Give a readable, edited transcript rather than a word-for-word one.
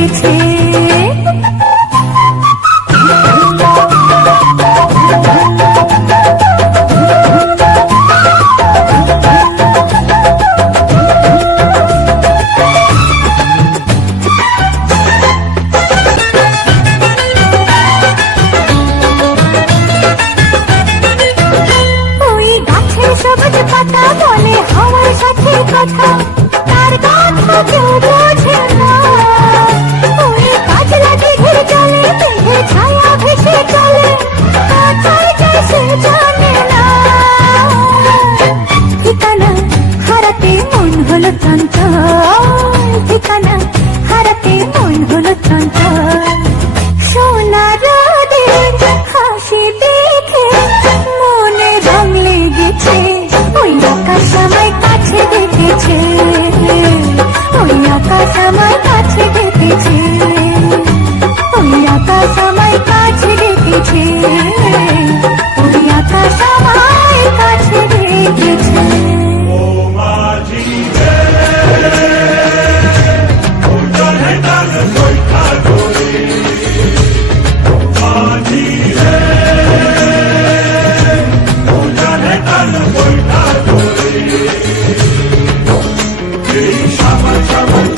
লেগেছে। সবুজ পাতা বলে হাওয়ার সাথে কথা, তার কথা কেউ বোঝে না। ওই কাজলা দিঘির জলে মেঘের ছায়া ভেসে চলে, কোথায় যায় সে জানে না। ঠিকানা হারাতে মন হলো চঞ্চল, ঠিকানা হারাতে মন হলো চঞ্চল। সোনা রোদের হাসি দেখে মনে রং লেগেছে, ওই আকাশ আমায় কাছে ডেকেছে, ওই আকাশ আমায় কাছে ডেকেছে, ওই আকাশ আমায় কাছে ডেকেছে, ওই আকাশ আমায় কাছে ডেকেছে। Shabbat shalom.